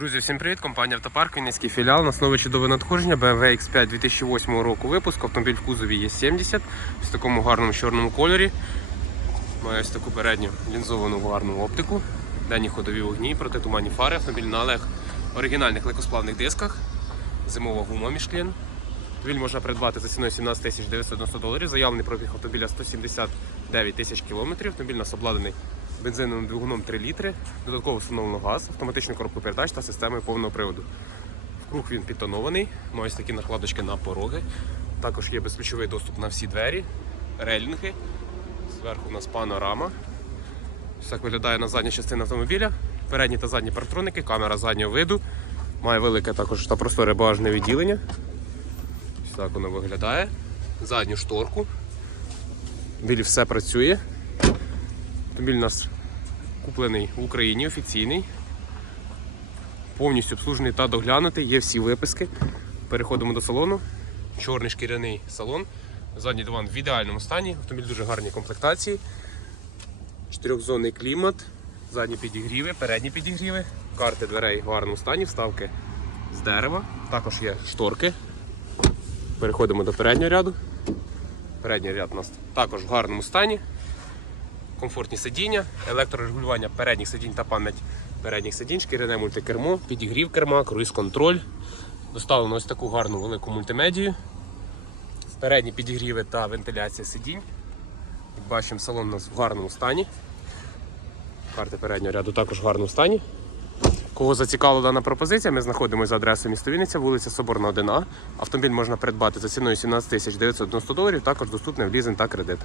Друзі, всім привіт! Компанія Автопарк, Вінницький філіал. На основі чудове надходження BMW X5 2008 року випуску. Автомобіль в кузові є 70 в такому гарному чорному кольорі. Має ось таку передню лінзовану гарну оптику. Денні ходові вогні, протитуманні фари. Автомобіль на лег оригінальних легкосплавних дисках. Зимова гума Мішлен. Автомобіль можна придбати за ціною 17 тисяч 990 доларів. Заявлений пробіг автомобіля 179 тисяч кілометрів. Автомобіль нас обладнаний бензиновим двигуном 3 літри, додатково встановлено газ, автоматичну коробку передач та системою повного приводу. Вкруг він підтонований, має ось такі накладочки на пороги. Також є безключовий доступ на всі двері, релінги. Зверху у нас панорама. Ось так виглядає на задня частина автомобіля. Передні та задні парктроники, камера заднього виду. Має велике також та просторе багажне відділення. Ось так воно виглядає. Задню шторку. Білі все працює. Автомобіль у нас куплений в Україні офіційний. Повністю обслужений та доглянутий, є всі виписки. Переходимо до салону. Чорний шкіряний салон. Задній диван в ідеальному стані. Автомобіль дуже гарній комплектації. Чотирьохзонний клімат, задні підігріви, передні підігріви, карти дверей в гарному стані, вставки з дерева. Також є шторки. Переходимо до переднього ряду. Передній ряд у нас також в гарному стані комфортні сидіння, електрорегулювання передніх сидінь та пам'ять передніх сидінь, шкіряне мультикермо, підігрів керма, круїз-контроль. Доставлено ось таку гарну велику мультимедію. Передні підігріви та вентиляція сидінь. Бачимо, салон у нас в гарному стані. Карти переднього ряду також в гарному стані. Кого зацікавила дана пропозиція, ми знаходимося за адресою міста Вінниця, вулиця Соборна 1А. Автомобіль можна придбати за ціною 17 990 доларів, також доступний в лізинг та кредит.